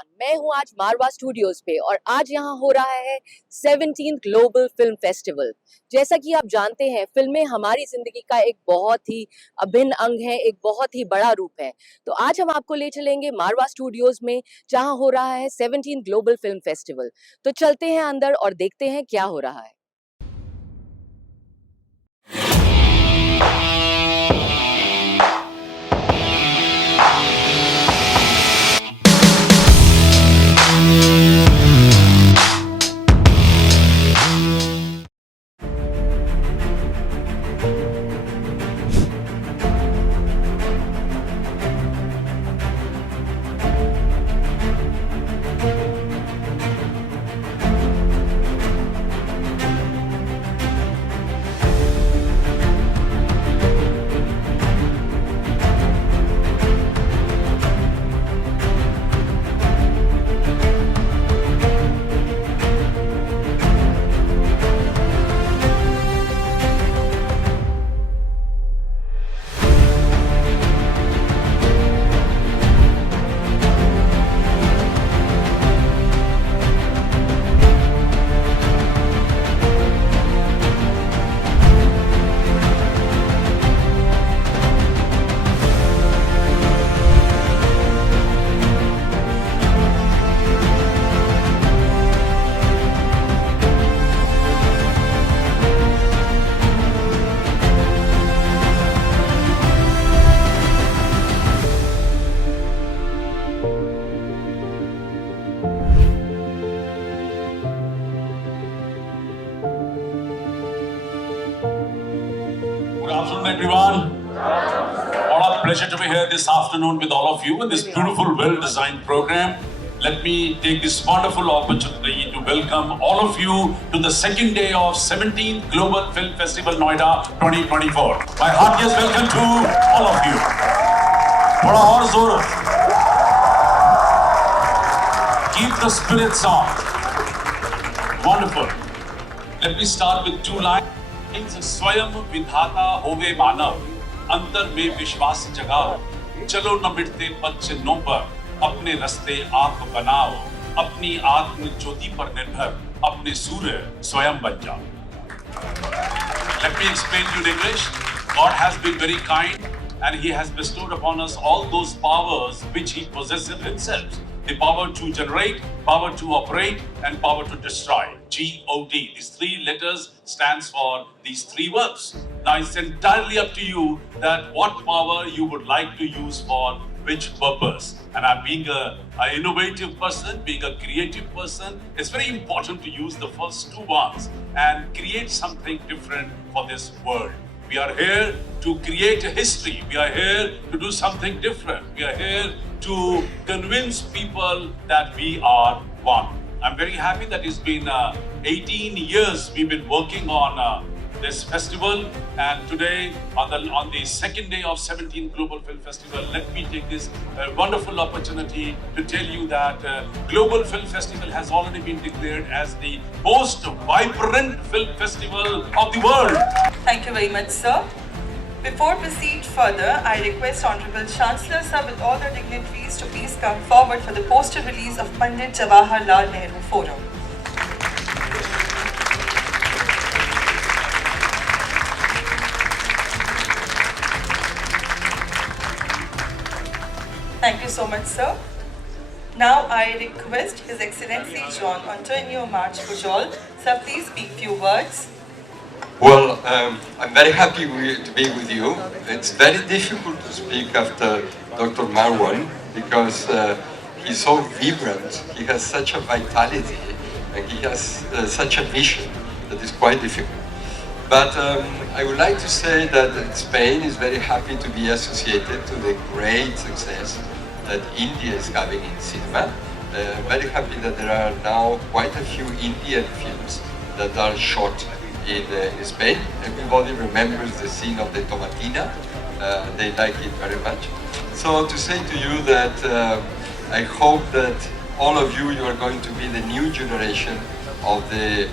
Everyone, मैं हूं आज मारवा स्टूडियोज पे और आज यहाँ हो रहा है 17th ग्लोबल फिल्म फेस्टिवल। जैसा कि आप जानते हैं, फिल्में हमारी जिंदगी का एक बहुत ही अभिन्न अंग है, एक बहुत ही बड़ा रूप है। तो आज हम आपको ले चलेंगे मारवा स्टूडियोज में, जहाँ हो रहा है 17th ग्लोबल फिल्म फेस्टिवल। तो चलते हैं अंदर और देखते हैं क्या हो रहा है। Good afternoon, everyone. What a pleasure to be here this afternoon with all of you in this beautiful, well-designed program. Let me take this wonderful opportunity to welcome all of you to the second day of 17th Global Film Festival Noida 2024. My heartiest welcome to all of you. Bada aur zor. Keep the spirits up. Wonderful. Let me start with two lines. स्वयं विधाता होवे मानव, अंतर में विश्वास जगाओ, चलो न मिटते पद चिन्हों पर, अपने रास्ते आप बनाओ, अपनी आत्म ज्योति पर निर्भर, अपने सूर्य स्वयं बन जाओ. Let me explain to you in English. God has been very kind and He has bestowed upon us all those powers which He possesses Himself. The power to generate, power to operate, and power to destroy. G-O-D. These three letters stands for these three verbs. Now it's entirely up to you that what power you would like to use for which purpose. And I'm being an innovative person, being a creative person, it's very important to use the first two ones and create something different for this world. We are here to create a history. We are here to do something different. We are here to convince people that we are one. I'm very happy that it's been 18 years we've been working on this festival, and today on the second day of 17th Global Film Festival, let me take this wonderful opportunity to tell you that Global Film Festival has already been declared as the most vibrant film festival of the world. Thank you very much, sir. Before proceed further, I request Honorable Chancellor Sir with all the dignitaries to please come forward for the poster release of Pandit Jawaharlal Nehru Forum. Thank you so much, sir. Now I request His Excellency John Antonio March Pujol. Sir, please speak few words. Well, I'm very happy to be with you. It's very difficult to speak after Dr. Marwan because he's so vibrant, he has such a vitality, and he has such a vision that is quite difficult. But I would like to say that Spain is very happy to be associated to the great success that India is having in cinema. Very happy that there are now quite a few Indian films that are shot in Spain. Everybody remembers the scene of the tomatina. They like it very much. So to say to you that I hope that all of you are going to be the new generation of the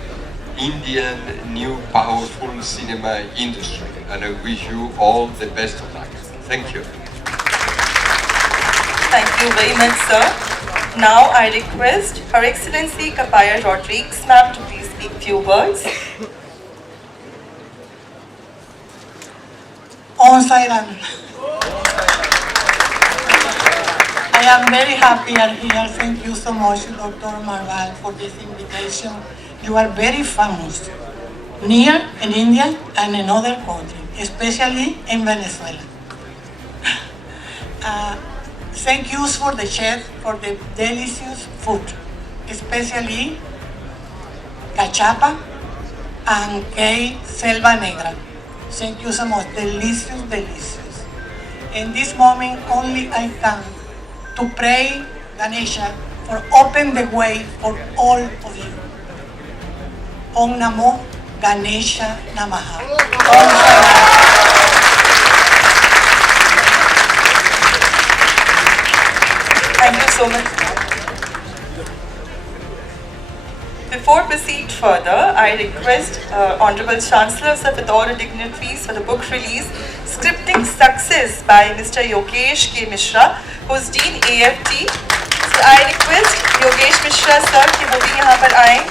Indian new powerful cinema industry, and I wish you all the best of luck. Thank you. Thank you very much, sir. Now I request Her Excellency Kapaya Rodriguez ma'am to please speak few words. On silent. I am very happy you are here. Thank you so much, Dr. Marwal, for this invitation. You are very famous, near in India and in other countries, especially in Venezuela. Thank you for the chef for the delicious food, especially cachapa and cake selva negra. Thank you so much, delicious, delicious. In this moment, only I can to pray Ganesha for open the way for all of you. Om Namo Ganesha Namaha. Om Shanti. Thank you so much. Before proceed further, I request Honorable Chancellor sir with all the dignitaries for the book release Scripting Success by Mr. Yogesh K. Mishra, who is Dean AFT. So I request Yogesh Mishra sir कि वो भी यहाँ पर आएं.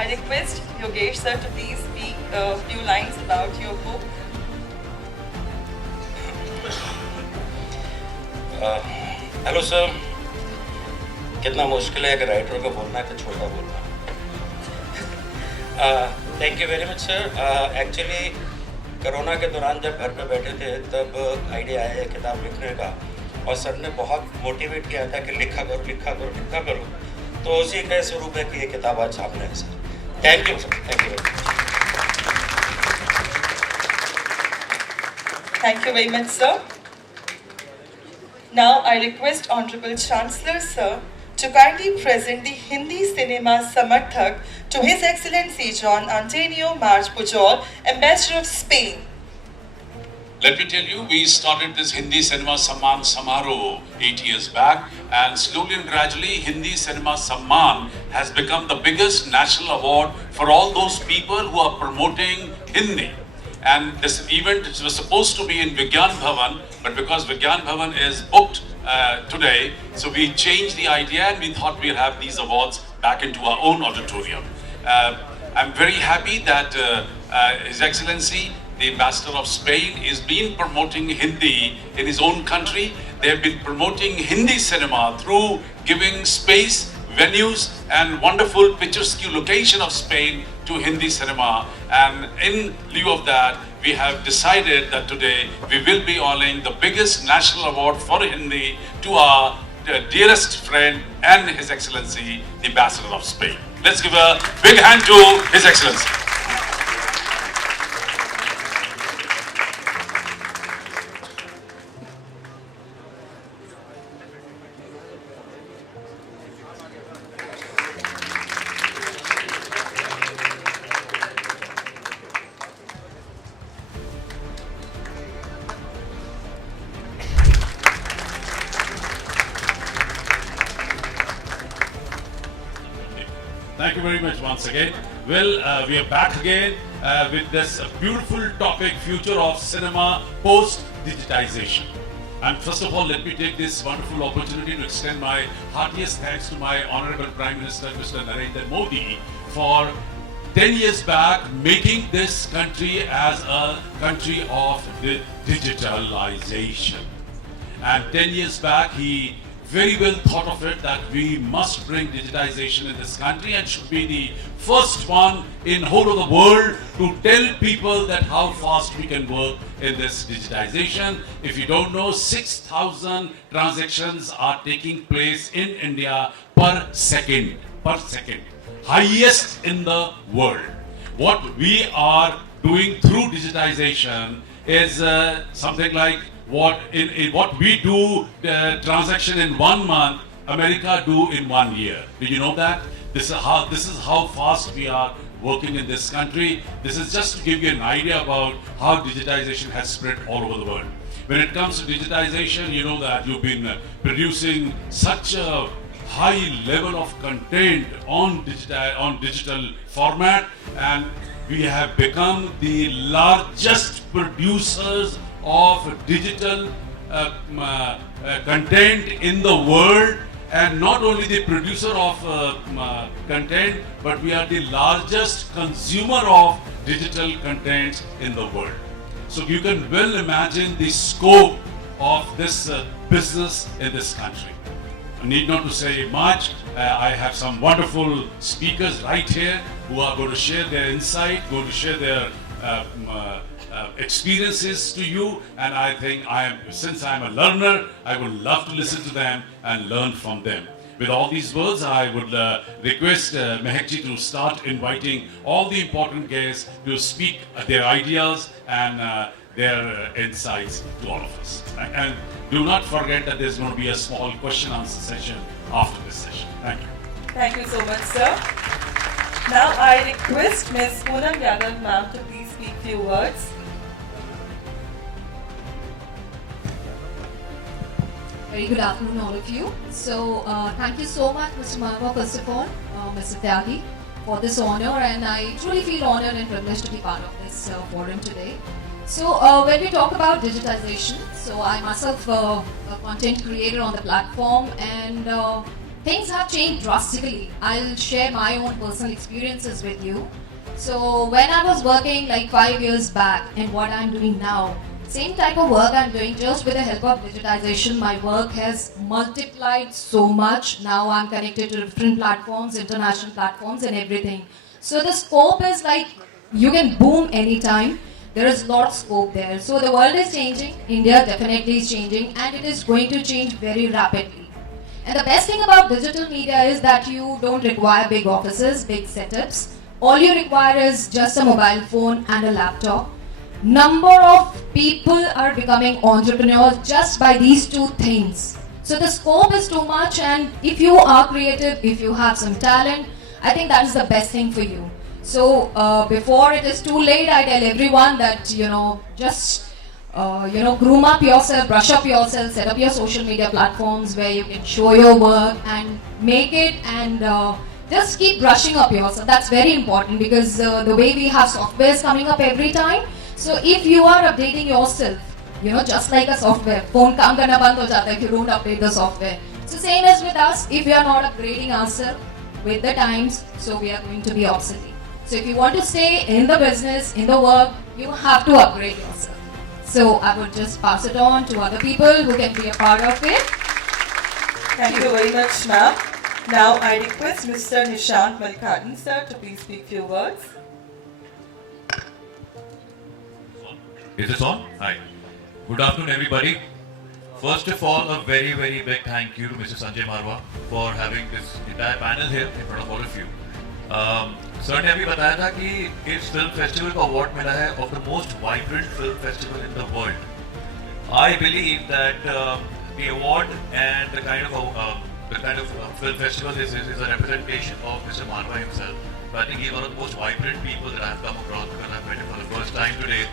I request Yogesh sir to please speak a few lines about your book. Hello sir, कितना मुश्किल है कि राइटर को बोलना है तो छोटा बोलना. Thank you very much sir. Actually corona के दौरान जब घर पे बैठे थे तब आइडिया आया किताब लिखने का, और सर ने बहुत मोटिवेट किया था कि लिखा करो लिखा करो लिखा करो, तो उसी का स्वरूप है कि ये किताब आज सामने है sir. Thank you sir, thank you. Thank you very much, sir. Now I request Honorable Chancellor sir to kindly present the Hindi cinema Samarthak to His Excellency John Antonio March Pujol, Ambassador of Spain. Let me tell you, we started this Hindi Cinema Samman Samaroh 8 years back, and slowly and gradually Hindi Cinema Samman has become the biggest national award for all those people who are promoting Hindi. And this event was supposed to be in Vigyan Bhavan, but because Vigyan Bhavan is booked today, so we changed the idea and we thought we'll have these awards back into our own auditorium. I'm very happy that His Excellency, the Ambassador of Spain, is been promoting Hindi in his own country. They have been promoting Hindi cinema through giving space, venues and wonderful picturesque location of Spain to Hindi cinema. And in lieu of that, we have decided that today we will be honoring the biggest national award for Hindi to our dearest friend and His Excellency, the Ambassador of Spain. Let's give a big hand to His Excellency. Thank you very much once again. Well, we are back again with this beautiful topic, future of cinema post-digitization. And first of all, let me take this wonderful opportunity to extend my heartiest thanks to my Honorable Prime Minister, Mr. Narendra Modi, for 10 years back making this country as a country of digitalization. And 10 years back, he very well thought of it that we must bring digitization in this country and should be the first one in whole of the world to tell people that how fast we can work in this digitization. If you don't know, 6,000 transactions are taking place in India per second, highest in the world. What we are doing through digitization is something like what we do transaction in 1 month, America do in 1 year. Do you know that? This is how fast we are working in this country. This is just to give you an idea about how digitization has spread all over the world. When it comes to digitization, you know that you've been producing such a high level of content on digital format, and we have become the largest producers of digital content in the world. And not only the producer of content, but we are the largest consumer of digital content in the world. So you can well imagine the scope of this business in this country. I need not to say much. I have some wonderful speakers right here who are going to share their insight, going to share their experiences to you, and I think since I am a learner, I would love to listen to them and learn from them. With all these words, I would request Mehakji to start inviting all the important guests to speak their ideas and their insights to all of us. And do not forget that there's going to be a small question answer session after this session. Thank you. Thank you so much, sir. Now I request Ms. Poonam Yadav ma'am to please speak few words. Very good afternoon, all of you. So, thank you so much, Mr. Marwa, first of all, Mr. Tyagi, for this honor, and I truly feel honored and privileged to be part of this forum today. So, when we talk about digitization, so I myself a content creator on the platform, and things have changed drastically. I'll share my own personal experiences with you. So, when I was working like 5 years back and what I'm doing now, same type of work I'm doing, just with the help of digitization, my work has multiplied so much. Now I'm connected to different platforms, international platforms and everything. So the scope is like, you can boom anytime. There is a lot of scope there. So the world is changing, India definitely is changing, and it is going to change very rapidly. And the best thing about digital media is that you don't require big offices, big setups. All you require is just a mobile phone and a laptop. Number of people are becoming entrepreneurs just by these two things. So the scope is too much, and if you are creative, if you have some talent, I think that is the best thing for you. So before it is too late, I tell everyone that, just groom up yourself, brush up yourself, set up your social media platforms where you can show your work and make it, and just keep brushing up yourself. That's very important, because the way we have softwares coming up every time. So if you are updating yourself, just like a software, phone kaam karna band ho jata hai if you don't update the software. So same as with us, if we are not upgrading ourselves with the times, so we are going to be obsolete. So if you want to stay in the business, in the work, you have to upgrade yourself. So I would just pass it on to other people who can be a part of it. Thank you very much, ma'am. Now I request Mr. Nishant Malkadin, sir, to please speak few words. Is this on? Hi. Good afternoon, everybody. First of all, a very, very big thank you to Mr. Sanjay Marwa for having this entire panel here in front of all of you. Sir ने अभी बताया था कि इस film festival को award मिला है of the most vibrant film festival in the world. I believe that the award and the kind of film festival is a representation of Mr. Marwa himself. But I think he's one of the most vibrant people that I've come across, because I've met him for the first time today.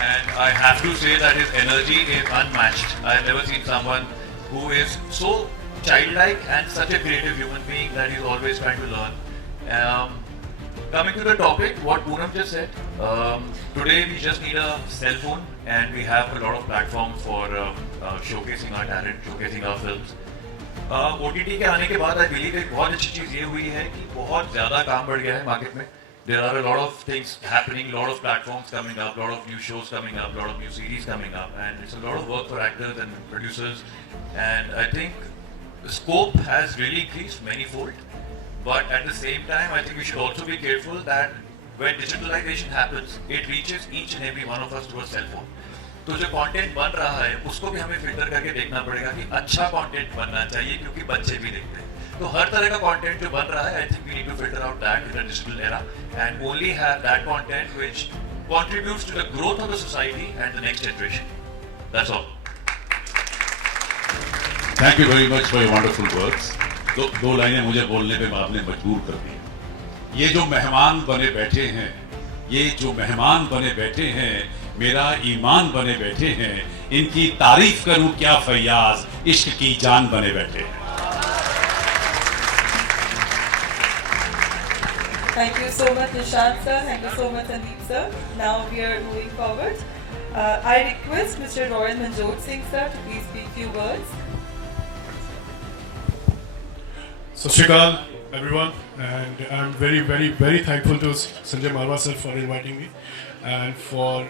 And I have to say that his energy is unmatched. I've never seen someone who is so childlike and such a creative human being that he's always trying to learn. Coming to the topic, what Poonam just said, today we just need a cell phone, and we have a lot of platforms for showcasing our talent, showcasing our films. OTT के आने के बाद I believe एक बहुत अच्छी चीज़ ये हुई है कि बहुत ज़्यादा काम बढ़ गया है मार्केट में. There are a lot of things happening, a lot of platforms coming up, a lot of new shows coming up, a lot of new series coming up, and it's a lot of work for actors and producers. And I think the scope has really increased manifold. But at the same time, I think we should also be careful that when digitalization happens, it reaches each and every one of us through a cell phone. तो जो content बन रहा है उसको भी हमें filter करके देखना पड़ेगा कि अच्छा कंटेंट बनना चाहिए, क्योंकि बच्चे भी देखते हैं. तो हर तरह का कंटेंट जो बन रहा है, I think we need to filter out that in the digital era and only have that content which contributes to the growth of the society and the next generation. That's all. Thank you very much for your wonderful words. दो लाइनें मुझे बोलने पे आपने मजबूर कर दी. ये जो मेहमान बने बैठे हैं, ये जो मेहमान बने बैठे हैं, मेरा ईमान बने बैठे हैं, इनकी तारीफ करूं क्या फैयाज, इश्क की जान बने बैठे हैं. Thank you so much, Nishant sir. Thank you so much, Sandeep sir. Now we are moving forward. I request Mr. Royal Manjot Singh sir to please speak few words. Sat Shri Akal, everyone, and I'm very thankful to Sanjay Marwa sir for inviting me and for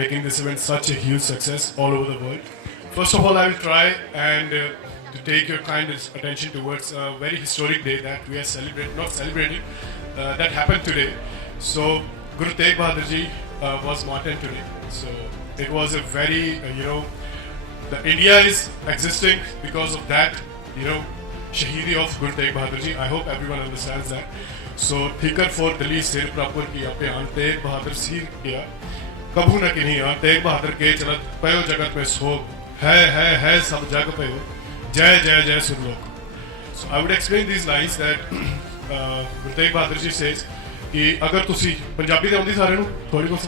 making this event such a huge success all over the world. First of all, I will try and to take your kind attention towards a very historic day that we are celebrating, that happened today. So Guru Tegh Bahadur Ji was martyred today. So it was a very the India is existing because of that Shahidi of Guru Tegh Bahadur Ji. I hope everyone understands that. So Thikar for Delhi Sir Prapur ki ape An Tegh Bahadur Sir kiya kabhu na kini An Tegh Bahadur ke chalat payo jagat mein sog hai sab jag payo jai jai jai surlok. So I would explain these lines that Guru Tegh Bahadur Ji says कि अगर तुसी पंजाबी दे आउंदी सारे नूं थोड़ी बहुत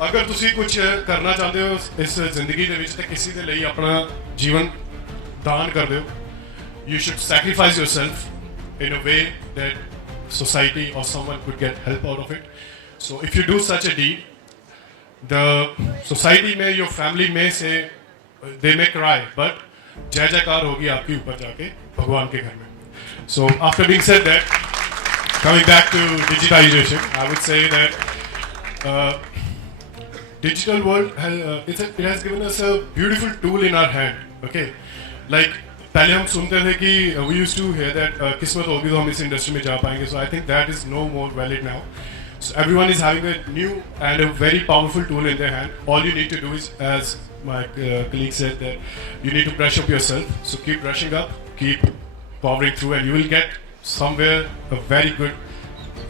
अगर तुसी कुछ करना चाहते हो इस जिंदगी दे विच ते किसी दे लई अपना जीवन दान कर दिओ. You should sacrifice yourself in a way that society or someone could get help out of it. So if you do such a deed, the society may, your family may say, they may cry, but जय जयकार होगी आपके ऊपर जाके भगवान के घर में. So after being said that, coming back to digitization, I would say that digital world has it has given us a beautiful tool in our hand. Okay, like पहले हम सुनते थे कि we used to hear that किस्मत होगी तो हम इस इंडस्ट्री में जा पाएंगे. So I think that is no more valid now. So everyone is having a new and a very powerful tool in their hand. All you need to do is, as my colleague said, that you need to brush up yourself. So keep brushing up, keep powering through, and you will get somewhere a very good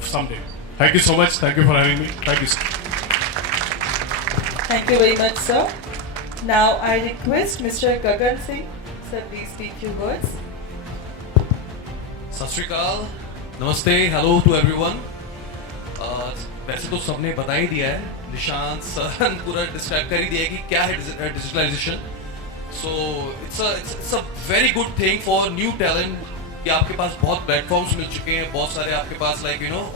someday. Thank you so much. Thank you for having me. Thank you, sir. Thank you very much, sir. Now I request Mr. Gagan Singh, sir, please speak few words. Sat Shri Akal, Namaste, hello to everyone. वैसे तो सबने बता ही दिया है, Nishant sir पूरा describe कर ही दिया है कि क्या है digitalization. So it's a very good thing for new talent कि आपके पास बहुत प्लेटफॉर्म्स मिल चुके हैं, बहुत सारे आपके पास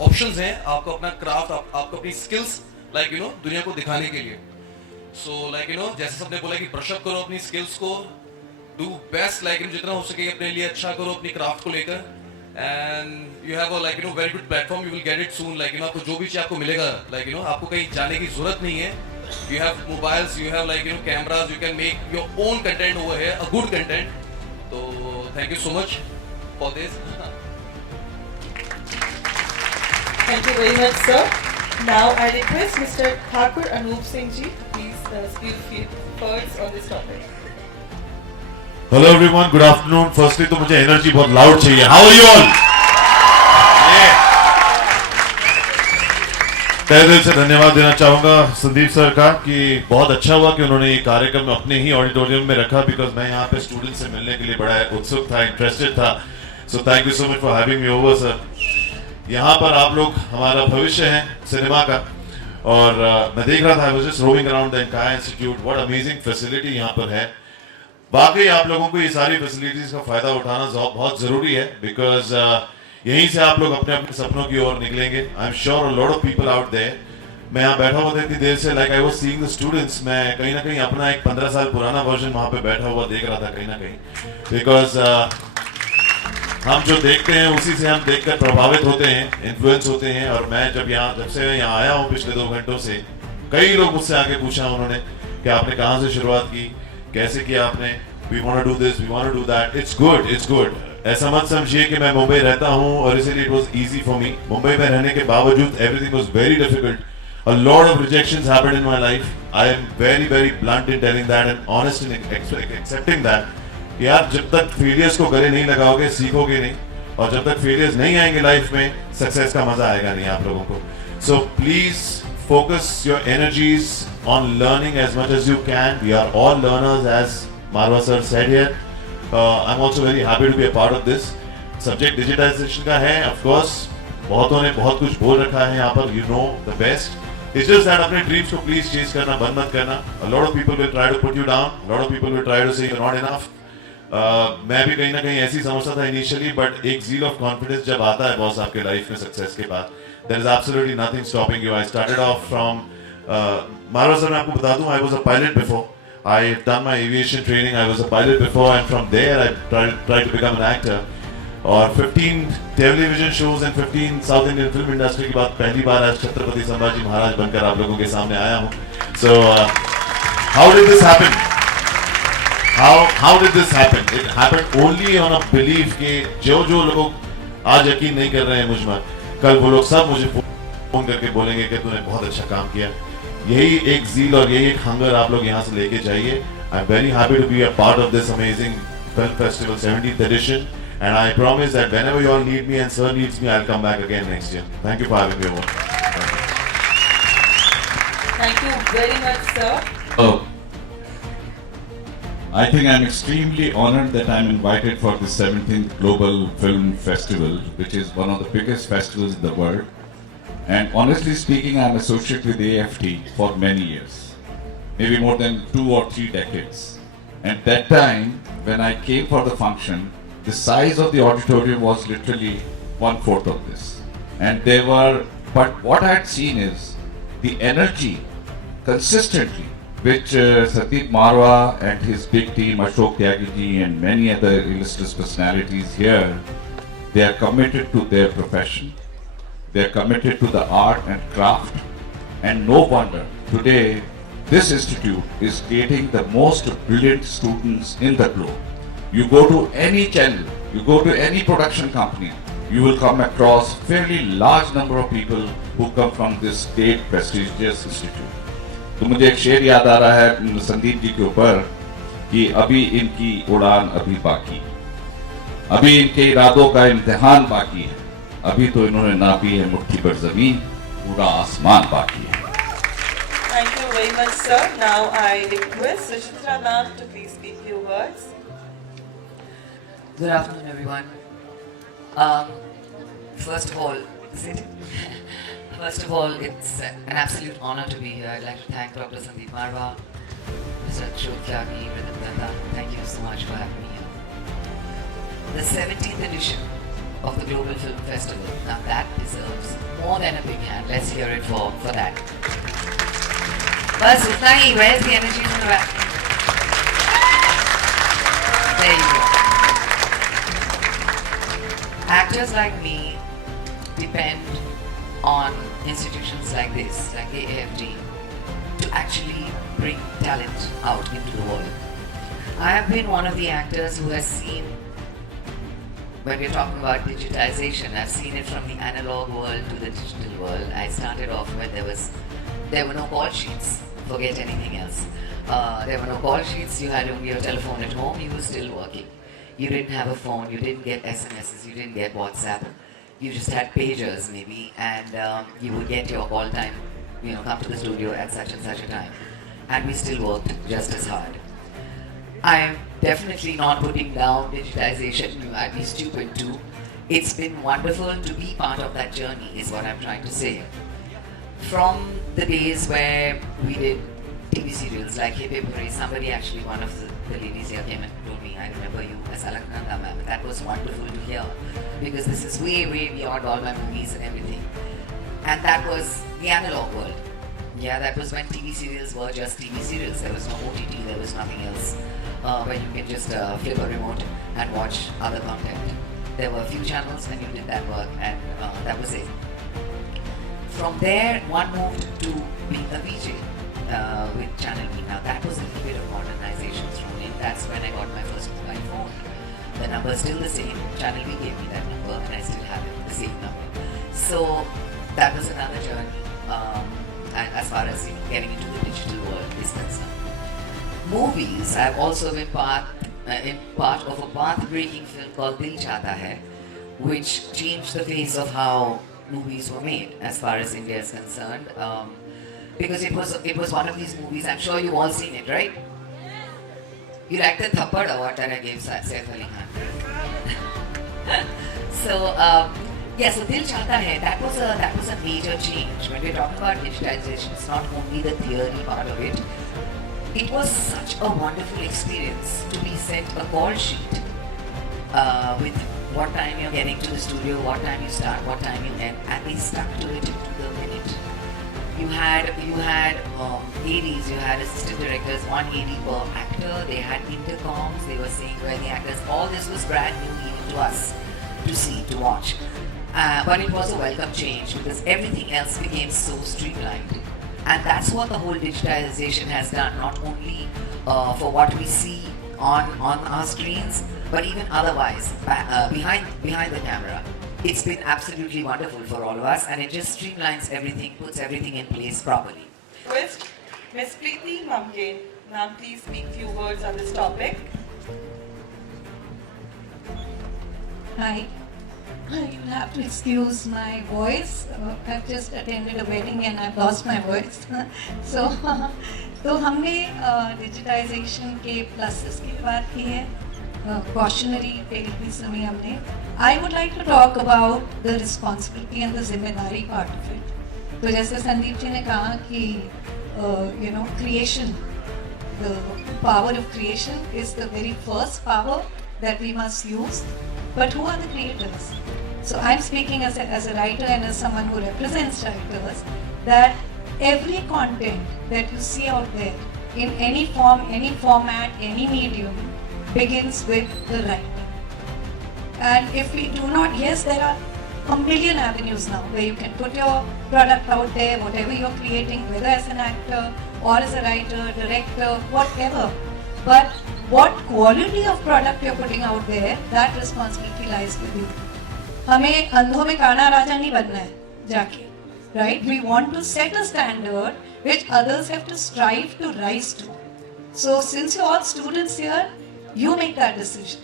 ऑप्शंस हैं आपको अपना क्राफ्ट, आपको अपनी स्किल्स दुनिया को दिखाने के लिए. सो जैसे सबने बोला कि ब्रश अप करो अपनी स्किल्स को, डू बेस्ट जितना हो सके अपने लिए अच्छा करो अपनी क्राफ्ट को लेकर. And you have a very good platform. You will get it soon. आपको जो भी चीज़ आपको मिलेगा, आपको कहीं जाने की जरूरत नहीं है. You have mobiles, you have cameras. You can make your own content over here, a good content. So thank you so much for this. Thank you very much, sir. Now I request Mr. Thakur Anup Singh ji to please speak few words on this topic. Hello everyone, good afternoon. Firstly तो मुझे energy बहुत loud चाहिए. How are you all? तहे दिल से धन्यवाद देना चाहूंगा संदीप सर का कि बहुत अच्छा हुआ कि उन्होंने ये कार्यक्रम अपने ही ऑडिटोरियम में रखा, बिकॉज मैं यहाँ पे स्टूडेंट से मिलने के लिए बड़ा उत्सुक था, इंटरेस्टेड था. So thank you so much for having me over sir. यहाँ पर आप लोग हमारा भविष्य है सिनेमा का, और मैं देख रहा था, I was just roaming around the entire institute. What amazing facility यहाँ पर है. वाकई आप लोगों को ये सारी फैसिलिटीज का फायदा उठाना बहुत जरूरी है, बिकॉज यहीं से आप लोग अपने अपने सपनों की ओर निकलेंगे. I am sure a lot of people out there. मैं यहाँ बैठा हुआ था इतनी देर से, I was seeing the students. मैं कहीं ना कहीं अपना एक 15 साल पुराना वर्जन वहाँ पे बैठा हुआ देख रहा था कहीं ना कहीं, बिकॉज हम जो देखते हैं उसी से हम देखकर प्रभावित होते हैं, इन्फ्लुएंस होते हैं. और मैं जब से मैं यहाँ आया हूँ पिछले 2 घंटों से, कई लोग मुझसे आके पूछा उन्होंने कि आपने कहाँ से शुरुआत की, कैसे किया आपने. We want to do this, we want to do that. It's good, it's good. ऐसा मत समझिए कि मैं मुंबई रहता हूँ और इसीलिए it was easy for me. Mumbai में रहने के बावजूद everything was very difficult. A lot of rejections happened in my life. I am very blunt in telling that and honest in accepting that. कि यार जब तक फेलियर्स को गले नहीं लगाओगे सीखोगे नहीं, और जब तक फेलियर्स नहीं आएंगे लाइफ में सक्सेस का मजा आएगा नहीं आप लोगों को. So please focus your energies on learning as much as you can. We are all learners, as Marwa sir said here. I'm also very happy to be a part of this. Subject digitization का है, of course. बहुतों ने बहुत कुछ बोल रखा है यहाँ पर. You know the best. It's just that अपने dreams को please chase करना बंद मत करना. A lot of people will try to put you down. A lot of people will try to say you're not enough. मैं भी कहीं ना कहीं ऐसी समझता था initially, but एक zeal of confidence जब आता है बॉस आपके लाइफ में सक्सेस के बाद, there is absolutely nothing stopping you. I started off from Marwa sir, मैं आपको बता दूं, I was a pilot before. I had done my aviation training. I was a pilot before, and from there I tried to become an actor. और 15 television shows and 15 south Indian film industry के बाद पहली बार आज छत्रपति संभाजी महाराज बनकर आप लोगों के सामने आया हूँ. So how did this happen? How did this happen? It happened only on a belief कि जो लोग आज यकीन नहीं कर रहे हैं मुझ में, कल वो लोग सब मुझे फोन करके बोलेंगे कि तूने बहुत अच्छा काम किया. यही एक ज़ील और यही एक हंगर आप लोग यहाँ से लेके जाइए. I'm very happy to be a part of this amazing film festival 70th edition, and I promise that whenever you all need me and sir needs me, I'll come back again next year. Thank you for having me over. Thank you very much, sir. Oh, I think I'm extremely honored that I'm invited for the 17th Global Film Festival, which is one of the biggest festivals in the world. And honestly speaking, I'm associated with AFT for many years, maybe more than 2 or 3 decades. And that time, when I came for the function, the size of the auditorium was literally 1/4 of this. And but what I had seen is the energy consistently, which Sandeep Marwa and his big team, Ashok Tyagi and many other illustrious personalities here, they are committed to their profession. They are committed to the art and craft, and no wonder today this institute is creating the most brilliant students in the globe. You go to any channel, you go to any production company, you will come across fairly large number of people who come from this great prestigious institute. तो मुझे एक शेर याद आ रहा है संदीप जी के ऊपर कि अभी इनकी उड़ान अभी बाकी, अभी इनके इरादों का इम्तिहान बाकी है, अभी तो इन्होंने नापी है मुट्ठी पर जमीन, पूरा आसमान बाकी है. Thank you very much, sir. Now I request Suchitra ma'am to please speak few words. Good afternoon, everyone. First of all, it's an absolute honor to be here. I'd like to thank Dr. Sandeep Marwa, Mr. Ashok Tyagi, Rhythm Dutta. Thank you so much for having me here. The 17th edition of the Global Film Festival. Now that deserves more than a big hand. Let's hear it for that. Bas, utna hi. Where's the energy from the back? There you go. Actors like me depend on institutions like this, like the AFD, to actually bring talent out into the world. I have been one of the actors who has seen, when we're talking about digitization, I've seen it from the analog world to the digital world. I started off when there were no call sheets, forget anything else. There were no call sheets, you had only your telephone at home, you were still working. You didn't have a phone, you didn't get SMSs, you didn't get WhatsApp. You just had pagers maybe, and you would get your call time, come to the studio at such and such a time. And we still worked just as hard. I'm definitely not putting down digitization, I'd be stupid too. It's been wonderful to be part of that journey, is what I'm trying to say. From the days where we did TV serials like Hey Pepuri, somebody actually, one of the ladies here came and told me, I remember you as Alaknanda ma'am. That was wonderful to hear, because this is way, way beyond all my movies and everything. And that was the analog world. Yeah, that was when TV serials were just TV serials. There was no OTT, there was nothing else where you can just flip a remote and watch other content. There were a few channels and you did that work, and that was it. From there, one moved to being a VJ with Channel V. Now that was a little bit of modernization thrown in. That's when I got my first mobile phone. The number is still the same. Channel V gave me that number, and I still have it, the same number. So that was another journey. And as far as getting into the digital world is concerned. Movies, I've also been part of a path-breaking film called Dil Chahta Hai, which changed the face of how movies were made as far as India is concerned. Because it was one of these movies, I'm sure you've all seen it, right? You like the thappad award that I gave Saif Ali Khan? So so Dil Chahta Hai, that was a major change. When we're talking about digitization, it's not only the theory part of it. It was such a wonderful experience to be sent a call sheet with what time you're getting to the studio, what time you start, what time you end, and they stuck to it to the minute. You had ADs, you had assistant directors, one AD per actor, they had intercoms, they were saying where the actors, all this was brand new even to us to see, to watch. But it was a welcome change because everything else became so streamlined. And that's what the whole digitization has done, not only for what we see on our screens, but even otherwise, behind the camera. It's been absolutely wonderful for all of us, and it just streamlines everything, puts everything in place properly. First, Ms. Preeti Mamken. Ma'am, please speak few words on this topic. Hi. You'll have to excuse my voice. I've just attended a wedding and I've lost my voice. तो हमने digitization के pluses की बात की है, cautionary tale भी सुनी हमने. I would like to talk about the responsibility and the जिम्मेदारी part of it. तो जैसे संदीप जी ने कहा कि creation, the power of creation is the very first power that we must use. But who are the creators? So I'm speaking as a writer and as someone who represents writers, that every content that you see out there in any form, any format, any medium begins with the writing. And if we do not, yes, there are a million avenues now where you can put your product out there, whatever you're creating, whether as an actor or as a writer, director, whatever. But what quality of product you're putting out there, that responsibility lies with you. हमें अंधों में काना राजा नहीं बनना है जाके, right? We want to set a standard which others have to strive to rise to. So since you're all students here, you make that decision.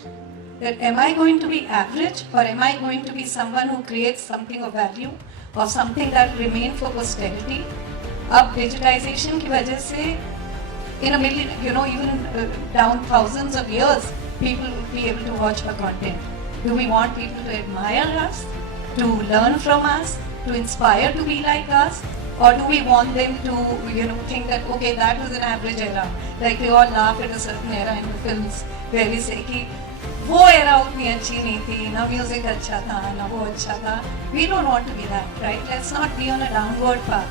That am I going to be average or am I going to be someone who creates something of value or something that will remain for posterity? अब digitization की वजह से in a million, even down thousands of years, people will be able to watch our content. Do we want people to admire us, to learn from us, to inspire to be like us? Or do we want them to, think that, okay, that was an average era. Like we all laugh at a certain era in the films where we say कि वो era उतनी अच्छी नहीं थी, ना music अच्छा था, ना वो अच्छा था. We don't want to be that, right? Let's not be on a downward path.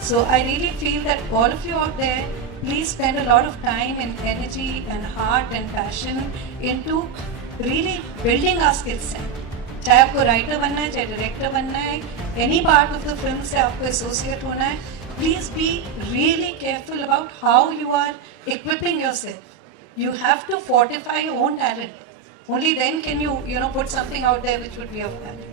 So I really feel that all of you out there, please spend a lot of time and energy and heart and passion into really building our skill set. चाहे आपको writer बनना है, चाहे director बनना है, any part of the film से आपको associate होना है, please be really careful about how you are equipping yourself. You have to fortify your own talent. Only then can you, put something out there which would be of value.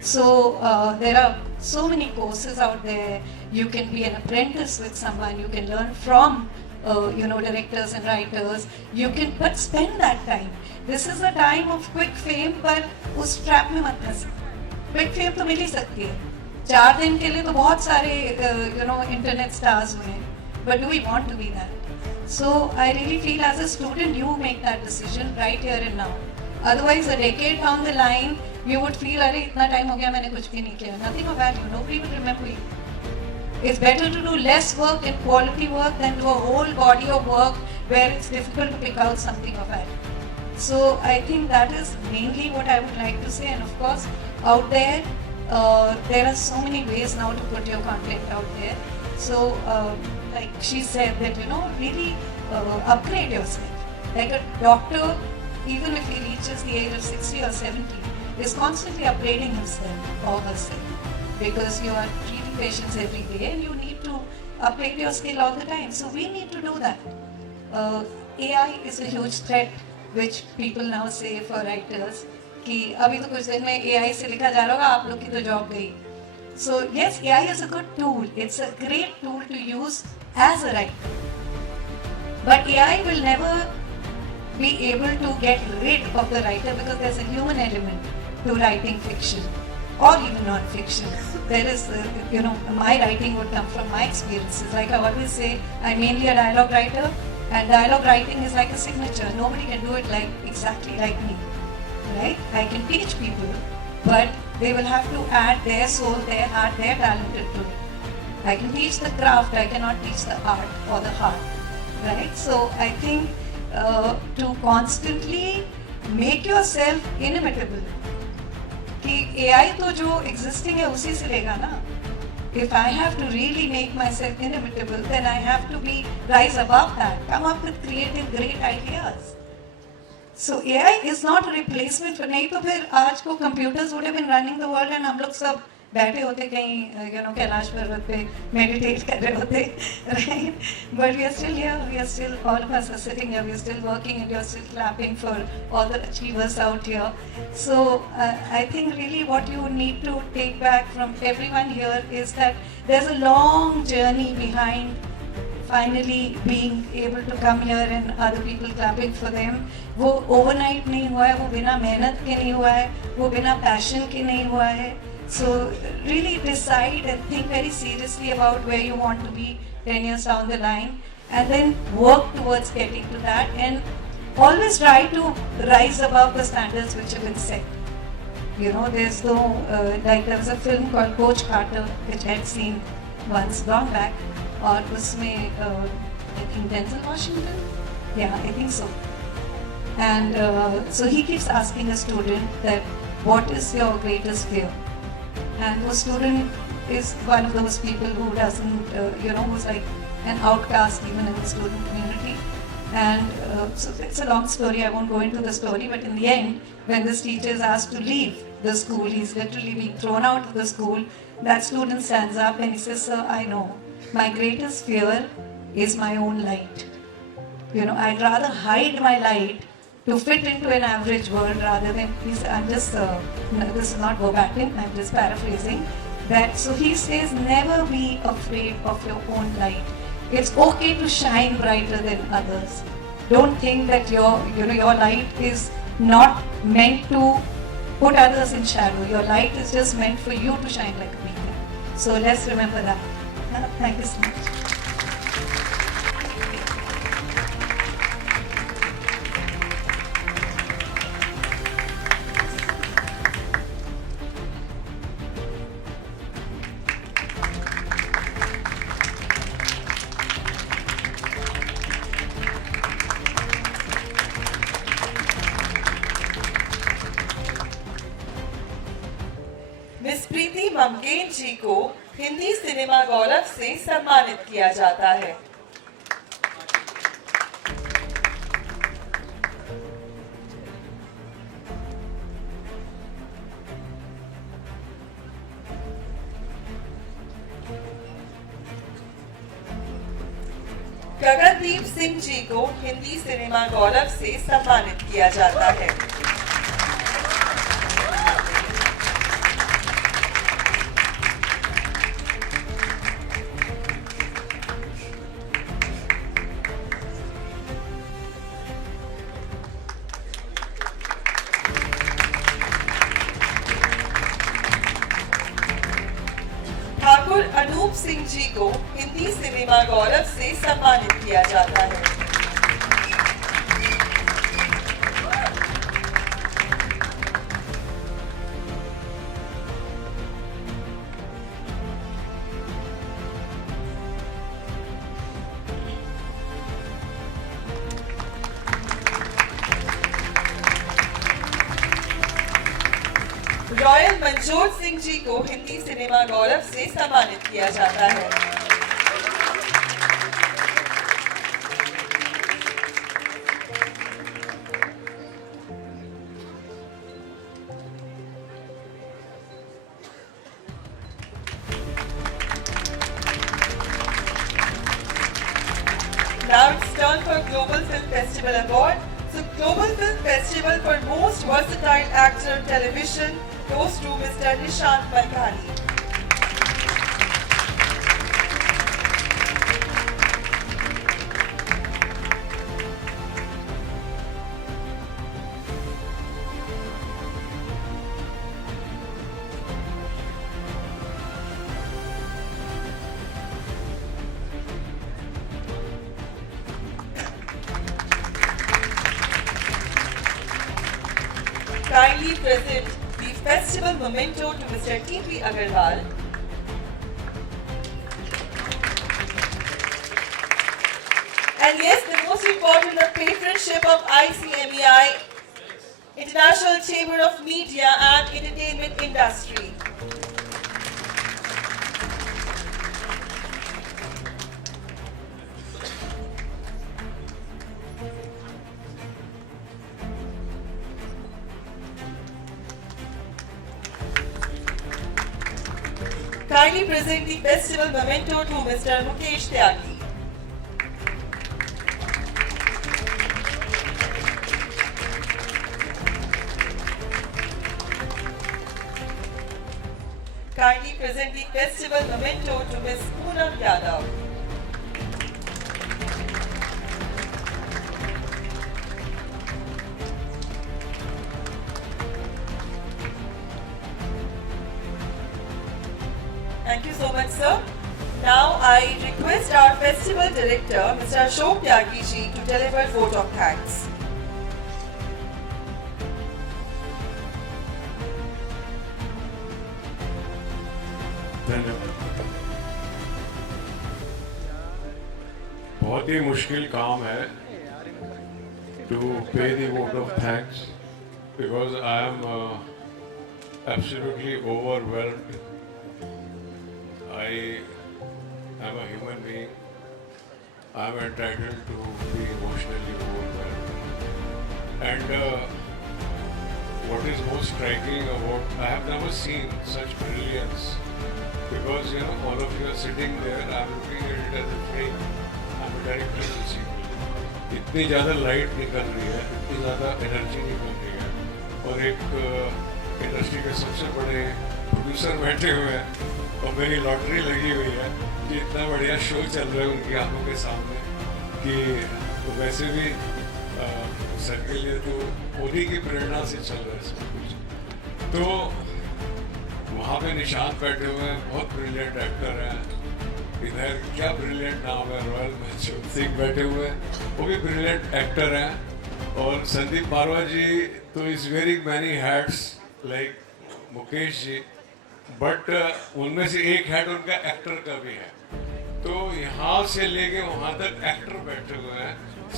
So there are so many courses out there. You can be an apprentice with someone. You can learn from, directors and writers. You can, but spend that time. This is a time of quick fame, but उस trap में मत फंसे. Quick fame तो मिल ही सकती है. 4 दिन के लिए तो बहुत सारे, internet stars हुए हैं. But do we want to be that? So I really feel as a student, you make that decision right here and now. Otherwise, a decade down the line, you would feel, अरे इतना time हो गया मैंने कुछ भी नहीं किया. Nothing of value. Nobody will remember you. It's better to do less work and quality work than do a whole body of work where it's difficult to pick out something of value. So I think that is mainly what I would like to say. And of course, out there, there are so many ways now to put your content out there. So like she said that, really upgrade yourself. Like a doctor, even if he reaches the age of 60 or 70, is constantly upgrading himself or herself because you are treating patients every day and you need to upgrade your skill all the time. So we need to do that. AI is a huge threat which people now say for writers कि अभी तो कुछ दिन में AI से लिखा जा रहा होगा आप लोग की तो जॉब गई. So yes, AI is a good tool. It's a great tool to use as a writer. But AI will never be able to get rid of the writer because there's a human element to writing fiction or even non-fiction. There is, my writing would come from my experiences. Like I always say, I'm mainly a dialogue writer And dialogue writing is like a signature. Nobody can do it like exactly like me, right? I can teach people, but they will have to add their soul, their heart, their talent into it. I can teach the craft, I cannot teach the art or the heart, right? So I think to constantly make yourself inimitable. कि AI तो जो existing है उसी से लेगा ना. If I have to really make myself inimitable, then I have to rise above that, come up with creative, great ideas. So AI is not a replacement for, नहीं तो फिर आज को computers would have been running the world and हम लोग सब बैठे होते कहीं कैलाश पर्वत पे meditate कर रहे होते, right? But we are still here, we are still, all of us are sitting here, we are still working and you are still clapping for all the achievers out here. So I think really what you need to take back from everyone here is that there's a long journey behind finally being able to come here and other people clapping for them. वो overnight नहीं हुआ है, वो बिना मेहनत के नहीं हुआ है, वो बिना passion के नहीं हुआ है. So really decide and think very seriously about where you want to be 10 years down the line, and then work towards getting to that, and always try to rise above the standards which have been set. You know, there's no, like there was a film called Coach Carter, which I had seen once long back, और उसमें I think Denzel Washington, yeah, I think so. And so he keeps asking a student that, what is your greatest fear? And the student is one of those people who doesn't, who's like an outcast even in the student community. And so it's a long story, I won't go into the story, but in the end, when this teacher is asked to leave the school, he's literally being thrown out of the school, that student stands up and he says, sir, I know, my greatest fear is my own light. You know, I'd rather hide my light to fit into an average world rather than, I'm just, this is not verbatim, I'm just paraphrasing, that, so he says, never be afraid of your own light. It's okay to shine brighter than others. Don't think that your light is not meant to put others in shadow. Your light is just meant for you to shine like a beacon. So let's remember that. Thank you so much. Miss Preeti ममकेन जी को Hindi cinema गौरव से सम्मानित किया जाता है. गगनदीप सिंह जी को Hindi cinema गौरव से सम्मानित किया जाता है. ठाकुर अनूप सिंह जी को हिंदी सिनेमा गौरव से सम्मानित किया जाता है. रॉयल मनजोत सिंह जी को हिंदी सिनेमा गौरव से सम्मानित किया जाता है. Now it's turn for Global Film Festival Award. So Global Film Festival for Most Versatile Actor Television goes to Mr. Nishant Balkani. present the festival memento to Mr. T.P. Agarwal. And yes, the most important, the patronship of ICMEI, International Chamber of Media and Entertainment Industry. Kindly present the festival memento to Mr. Mukesh Tyagi. Kindly present the festival memento to Ms. Poonam Yadav. Thank you so much, sir. Now I request our festival director, Mr. Ashok Tyagi ji, to deliver vote of thanks. बहुत ही मुश्किल काम है to pay the vote of thanks because I am absolutely overwhelmed. I am a human being. I am entitled to be emotionally overwhelmed. And what is most striking about, I have never seen such brilliance because all of you are sitting there. I am looking at it as a frame. I am a director visible. इतनी ज़्यादा light निकल रही है, इतनी ज़्यादा energy निकल रही है, और एक इंडस्ट्री के सबसे बड़े प्रोड्यूसर बैठे हुए हैं और मेरी लॉटरी लगी हुई है कि इतना बढ़िया शो चल रहा है उनकी आंखों के सामने कि वैसे भी सर के लिए तो उन्हीं की प्रेरणा से चल रहा है सब कुछ। तो वहाँ पे निशांत बैठे हुए हैं, बहुत ब्रिलियंट एक्टर हैं। इधर क्या ब्रिलियंट नाम है, रॉयल मनचूर सिंह बैठे हुए हैं, वो भी ब्रिलियंट एक्टर हैं। और संदीप मारवा जी तो is wearing many hats like Mukesh ji, but उनमें से एक हैट उनका एक्टर का भी है। तो यहाँ से लेके वहाँ तक एक्टर बैठे हुए हैं,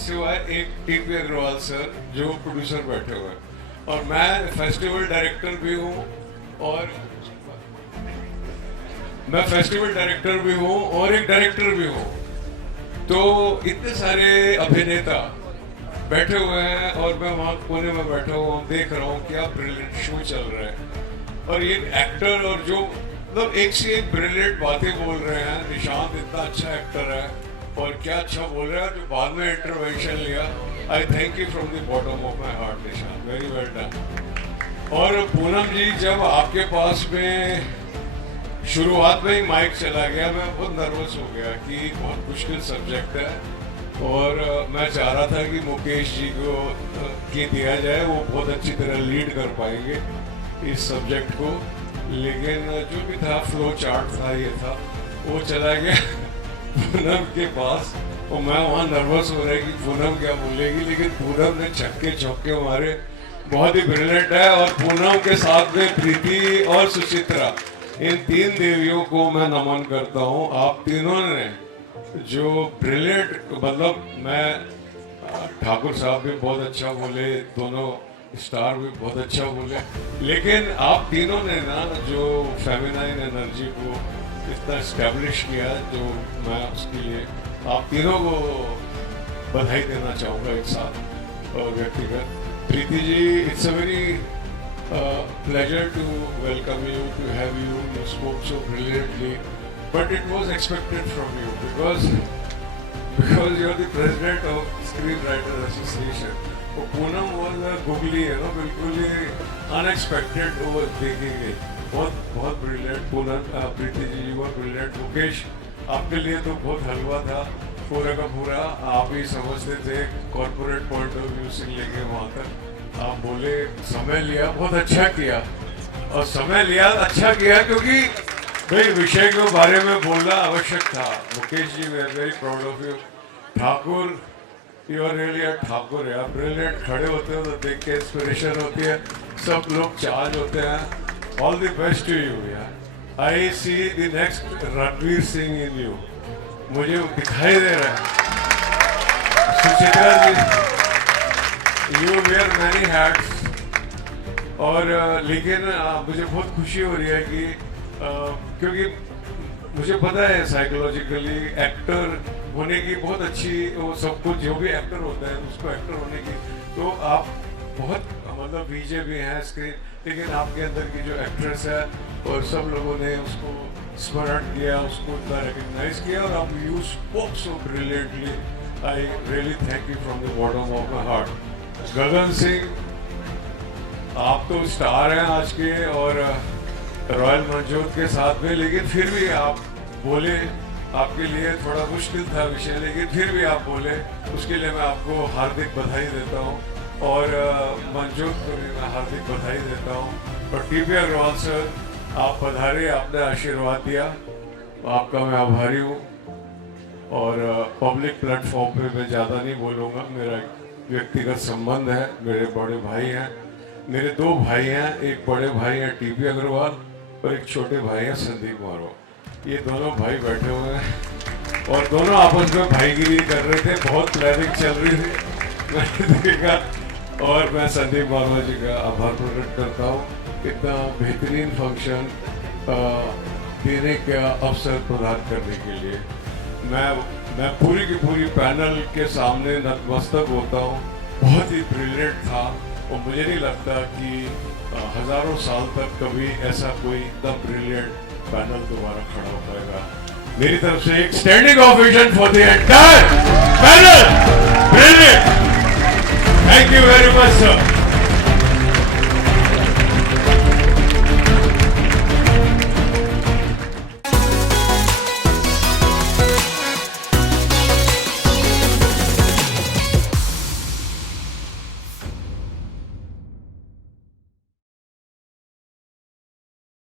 सिवाय एक टीपी अग्रवाल सर जो प्रोड्यूसर बैठे हुए हैं। और मैं फेस्टिवल डायरेक्टर भी हूँ और एक डायरेक्टर भी हूँ। तो इतने सारे अभिनेता बैठे हुए हैं और मैं वहाँ कोने में बैठा हुआ हूँ, देख रहा हूँ क्या ब्रिलियंट शो चल रहा है। और ये एक्टर और जो मतलब एक से एक ब्रिलियंट बातें बोल रहे हैं। निशांत इतना अच्छा एक्टर है और क्या अच्छा बोल रहा है, जो बाद में इंटरवेंशन लिया। आई thank you from the bottom of my heart Nishant, very well done. और पूनम जी, जब आपके पास में शुरुआत में ही माइक चला गया, मैं बहुत नर्वस हो गया कि बहुत मुश्किल सब्जेक्ट है और मैं चाह रहा था कि मुकेश जी को दिया जाए, वो बहुत अच्छी तरह लीड कर पाएंगे इस सब्जेक्ट को। लेकिन जो भी था फ्लो चार्ट था, ये था, वो चला गया पूनम के पास और मैं वहाँ नर्वस हो रहा कि पूनम क्या बोलेगी। लेकिन पूनम ने छक्के चौके मारे, बहुत ही ब्रिलियंट है। और पूनम के साथ में प्रीति और सुचित्रा, इन तीन देवियों को मैं नमन करता हूँ। आप तीनों ने जो ब्रिलियंट, मतलब मैं ठाकुर साहब भी बहुत अच्छा बोले, दोनों स्टार भी बहुत अच्छा बोले, लेकिन आप तीनों ने ना जो फेमिनाइन एनर्जी को इतना एस्टेब्लिश किया, जो मैं उसके लिए आप तीनों को बधाई देना चाहूँगा एक साथ और व्यक्तिगत। Preeti ji, it's a very pleasure to welcome you, to have you. You spoke so brilliantly, but it was expected from you because you are the president of Screenwriter Association. वो पूनम was googly, बिल्कुल ही unexpected वो देखी गई। बहुत brilliant Poonam. Preeti ji बहुत brilliant. Mukesh, आपके लिए तो बहुत हलवा था पूरा का पूरा, आप ही समझते थे, कॉर्पोरेट पॉइंट ऑफ व्यू से लेके वहाँ तक आप बोले, समय लिया, बहुत अच्छा किया। और समय लिया, अच्छा किया, क्योंकि भाई विषय के बारे में बोलना आवश्यक था। Mukesh ji, we are very proud of you. Thakur, you are really a Thakur यार, ब्रिलियंट। खड़े होते हो तो देख के इंस्पिरेशन होती है, सब लोग चार्ज होते हैं। All the best to you यार। I see the next Ranveer Singh in you, मुझे दिखाई दे रहा है। Suchitra ji, you wear many hats, और लेकिन मुझे बहुत खुशी हो रही है कि क्योंकि मुझे पता है साइकोलॉजिकली एक्टर होने की बहुत अच्छी, वो सब कुछ जो भी एक्टर होता है उसको एक्टर होने की, तो आप बहुत मतलब बीजे भी हैं स्क्रीन, लेकिन आपके अंदर की जो एक्ट्रेस है और सब लोगों ने उसको स्मरण किया, उसको इतना रिकग्नाइज किया, और आप you spoke so brilliantly. I really thank you from the bottom of my heart. Gagan Singh, आप तो स्टार हैं आज के और रॉयल मंजोत के साथ में, लेकिन फिर भी आप बोले, आपके लिए थोड़ा मुश्किल था विषय, लेकिन फिर भी आप बोले, उसके लिए मैं आपको हार्दिक बधाई देता हूँ, और मंजोत को भी मैं हार्दिक बधाई देता हूँ। और टीपी अग्रवाल सर, आप पधारे, आपने आशीर्वाद दिया, आपका मैं आभारी हूँ। और पब्लिक प्लेटफॉर्म पे मैं ज़्यादा नहीं बोलूँगा, मेरा व्यक्तिगत संबंध है, मेरे बड़े भाई हैं, मेरे दो भाई हैं, एक बड़े भाई हैं टीपी अग्रवाल और एक छोटे भाई हैं संदीप मारवा। ये दोनों भाई बैठे हुए हैं और दोनों आपस में भाईगिरी कर रहे थे, बहुत प्लानिंग चल रही थी मैंने देखा, और मैं संदीप मारवा जी का आभार प्रकट करता हूँ इतना बेहतरीन फंक्शन देने का अवसर प्रदान करने के लिए। मैं पूरी की पूरी पैनल के सामने नतमस्तक होता हूँ। बहुत ही ब्रिलियंट था, और मुझे नहीं लगता कि हजारों साल तक कभी ऐसा कोई इतना ब्रिलियंट पैनल दोबारा खड़ा हो पाएगा। मेरी तरफ से एक standing ovation for the entire panel. Brilliant, thank you very much sir.